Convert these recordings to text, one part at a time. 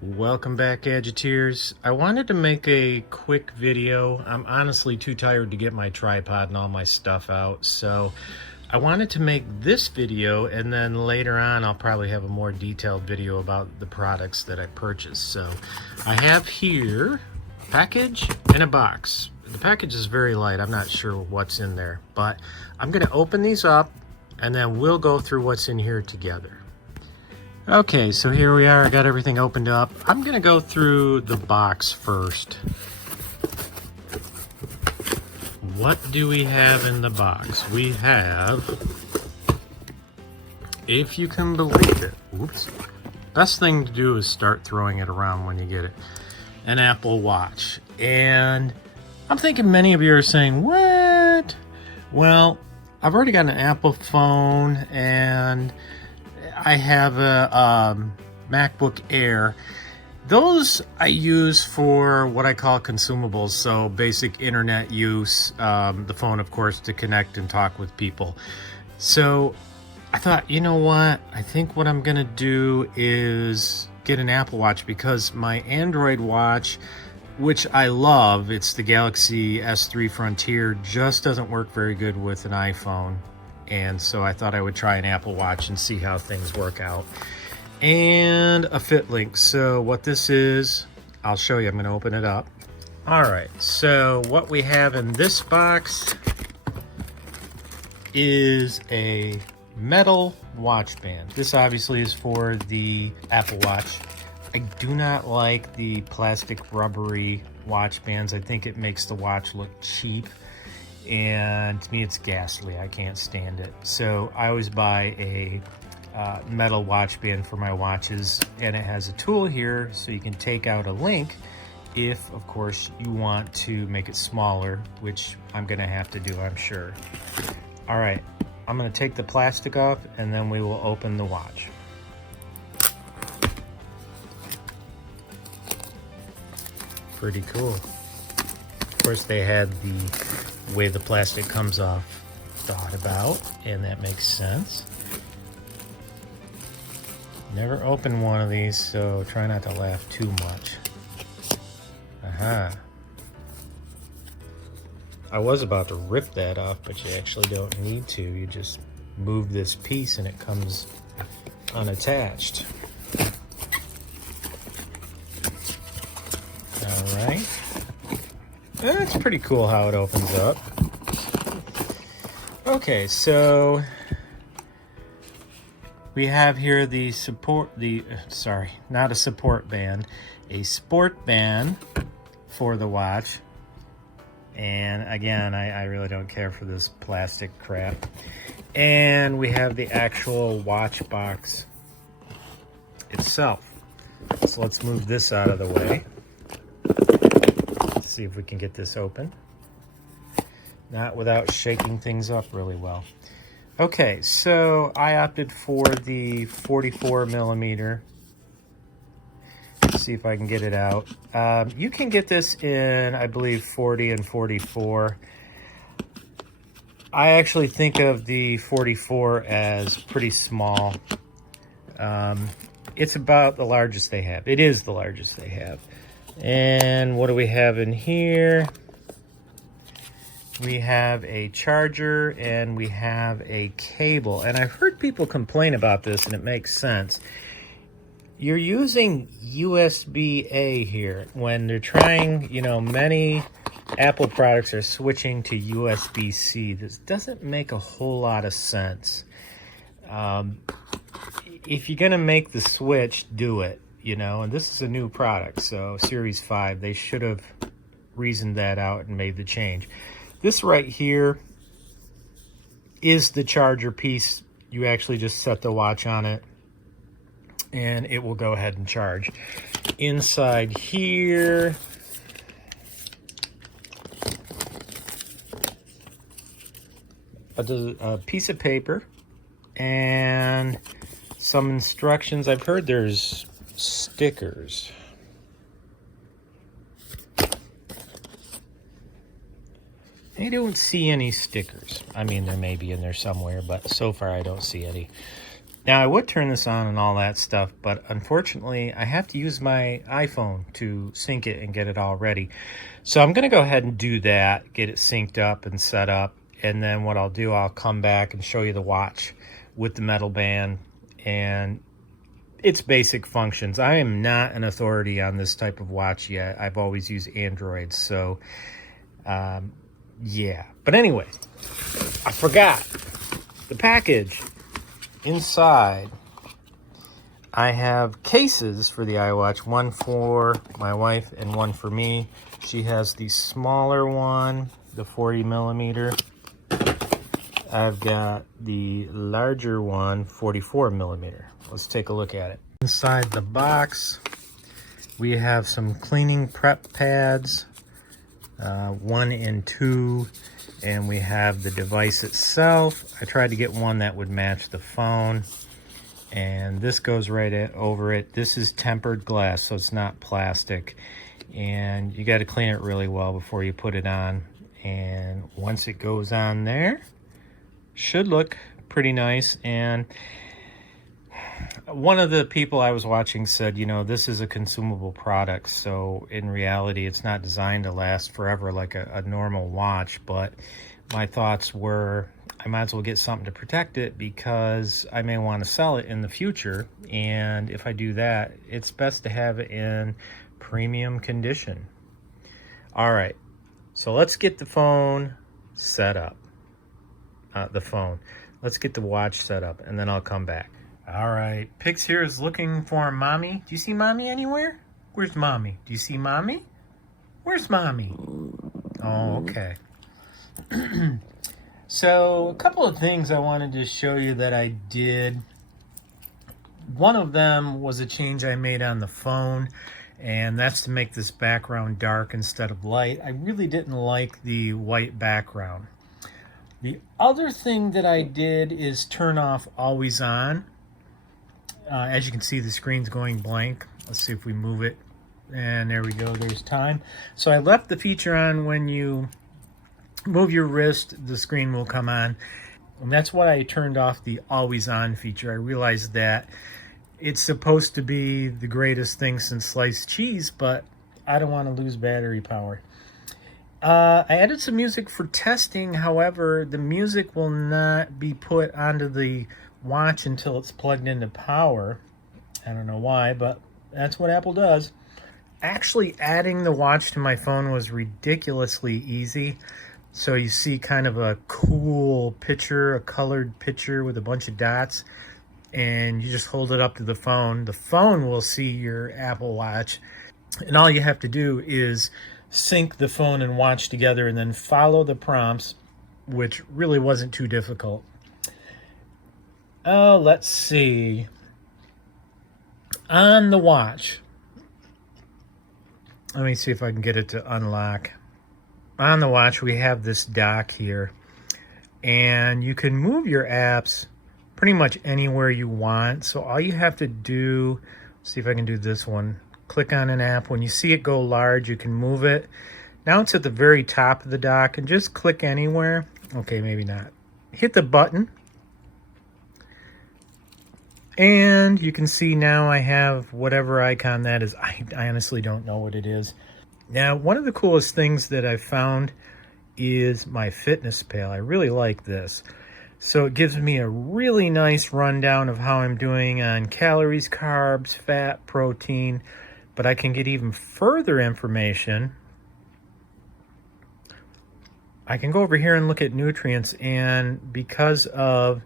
Welcome back, Gadgeteers. I wanted to make a quick video. I'm honestly too tired to get my tripod and all my stuff out, so I wanted to make this video, and then later on I'll probably have a more detailed video about the products that I purchased. So I have here a package and a box. The package is very light. I'm not sure what's in there, but I'm going to open these up and then we'll go through what's in here together. Okay, so here we are. I got everything opened up. I'm gonna go through the box first. What do we have in the box? We have, if you can believe it, oops. Best thing to do is start throwing it around when you get it. An Apple Watch. And I'm thinking many of you are saying, what? Well, I've already got an Apple phone and I have a MacBook Air. Those I use for what I call consumables, so basic internet use, the phone, of course, to connect and talk with people. So I thought, you know what? I think what I'm gonna do is get an Apple Watch, because my Android watch, which I love, it's the Galaxy S3 Frontier, just doesn't work very good with an iPhone. And so I thought I would try an Apple Watch and see how things work out. And a fit link. So what this is, I'll show you. I'm going to open it up. All right, so what we have in this box is a metal watch band. This obviously is for the Apple Watch. I do not like the plastic rubbery watch bands. I think it makes the watch look cheap. And to me it's ghastly. I can't stand it. So I always buy a metal watch band for my watches, and it has a tool here so you can take out a link if, of course, you want to make it smaller, which I'm gonna have to do, I'm sure. All right, I'm gonna take the plastic off and then we will open the watch. Pretty cool. Of course, they had the way the plastic comes off thought about, and that makes sense. Never opened one of these, so try not to laugh too much. Aha. I was about to rip that off, but you actually don't need to. You just move this piece and it comes unattached. All right. It's pretty cool how it opens up. Okay, so we have here the not a support band, a sport band for the watch. And again, I really don't care for this plastic crap. And we have the actual watch box itself. So let's move this out of the way. See if we can get this open. Not without shaking things up really well. Okay, so I opted for the 44 millimeter. Let's see if I can get it out. You can get this in, I believe, 40 and 44. I actually think of the 44 as pretty small. It's about the largest they have. It is the largest they have. And what do we have in here? We have a charger and we have a cable. And I've heard people complain about this, and it makes sense. You're using USB-A here when they're trying, you know, many Apple products are switching to USB-C. This doesn't make a whole lot of sense. If you're gonna make the switch, do it. You know, and this is a new product, so Series 5, they should have reasoned that out and made the change. This right here is the charger piece. You actually just set the watch on it and it will go ahead and charge. Inside here, a piece of paper and some instructions. I've heard there's stickers. I don't see any stickers. I mean, there may be in there somewhere, but so far I don't see any. Now, I would turn this on and all that stuff, but unfortunately, I have to use my iPhone to sync it and get it all ready. So I'm going to go ahead and do that, get it synced up and set up, and then what I'll do, I'll come back and show you the watch with the metal band and its basic functions. I am not an authority on this type of watch yet. I've always used Androids, so yeah. But anyway, I forgot the package. Inside, I have cases for the iWatch, one for my wife and one for me. She has the smaller one, the 40 millimeter. I've got the larger one, 44 millimeter. Let's take a look at it. Inside the box, we have some cleaning prep pads, 1 and 2. And we have the device itself. I tried to get one that would match the phone. And this goes right over it. This is tempered glass, so it's not plastic. And you got to clean it really well before you put it on. And once it goes on there, should look pretty nice. And one of the people I was watching said, you know, this is a consumable product, so in reality it's not designed to last forever like a normal watch. But my thoughts were, I might as well get something to protect it because I may want to sell it in the future, and if I do that, it's best to have it in premium condition. All right, so let's get the phone set up. Let's get the watch set up, and then I'll come back. All right, Pix here is looking for Mommy. Do you see Mommy anywhere? Where's Mommy? Do you see Mommy? Where's Mommy? Oh, okay. So, a couple of things I wanted to show you that I did. One of them was a change I made on the phone, and that's to make this background dark instead of light. I really didn't like the white background. The other thing that I did is turn off Always On. As you can see, the screen's going blank. Let's see if we move it. And there we go, there's time. So I left the feature on. When you move your wrist, the screen will come on. And that's why I turned off the Always On feature. I realized that it's supposed to be the greatest thing since sliced cheese, but I don't want to lose battery power. I added some music for testing. However, the music will not be put onto the watch until it's plugged into power. I don't know why, but that's what Apple does. Actually, adding the watch to my phone was ridiculously easy. So you see kind of a cool picture, a colored picture with a bunch of dots, and you just hold it up to the phone. The phone will see your Apple Watch, and all you have to do is sync the phone and watch together and then follow the prompts, which really wasn't too difficult. Oh, let's see. On the watch, let me see if I can get it to unlock. On the watch, we have this dock here, and you can move your apps pretty much anywhere you want. So all you have to do, see if I can do this one. Click on an app. When you see it go large, you can move it. Now it's at the very top of the dock, and just click anywhere. Okay, maybe not. Hit the button. And you can see now I have whatever icon that is. I honestly don't know what it is. Now, one of the coolest things that I've found is my fitness pal. I really like this. So it gives me a really nice rundown of how I'm doing on calories, carbs, fat, protein. But I can get even further information. I can go over here and look at nutrients, and because of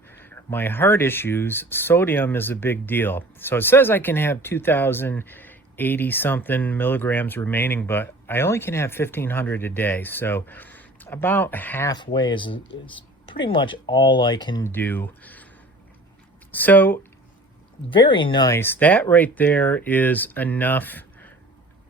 my heart issues, sodium is a big deal. So it says I can have 2,080 something milligrams remaining, but I only can have 1,500 a day. So about halfway is pretty much all I can do. So very nice. That right there is enough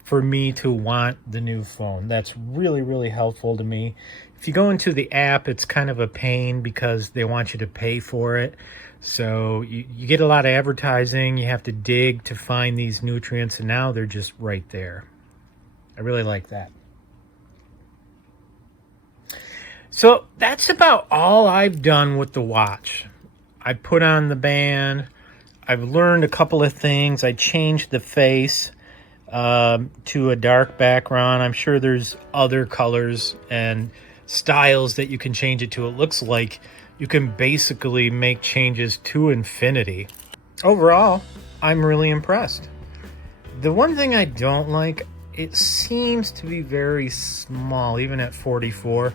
for me to want the new phone. That's really, really helpful to me. If you go into the app, it's kind of a pain because they want you to pay for it. So you get a lot of advertising. You have to dig to find these nutrients, and now they're just right there. I really like that. So that's about all I've done with the watch. I put on the band. I've learned a couple of things. I changed the face to a dark background. I'm sure there's other colors and styles that you can change it to. It looks like you can basically make changes to infinity. Overall, I'm really impressed. The one thing I don't like, it seems to be very small, even at 44.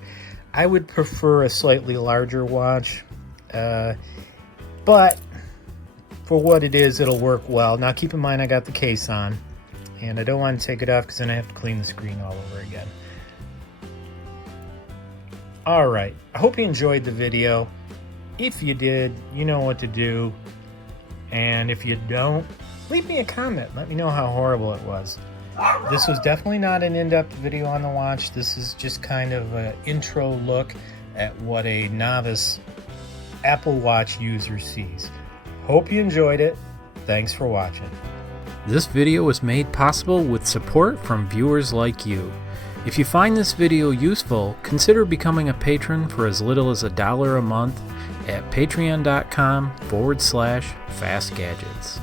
I would prefer a slightly larger watch, but for what it is, it'll work well. Now keep in mind I got the case on, and I don't want to take it off because then I have to clean the screen all over again. Alright, I hope you enjoyed the video. If you did, you know what to do. And if you don't, leave me a comment. Let me know how horrible it was. This was definitely not an in-depth video on the watch. This is just kind of an intro look at what a novice Apple Watch user sees. Hope you enjoyed it. Thanks for watching. This video was made possible with support from viewers like you. If you find this video useful, consider becoming a patron for as little as $1 a month at patreon.com/FastGadgets.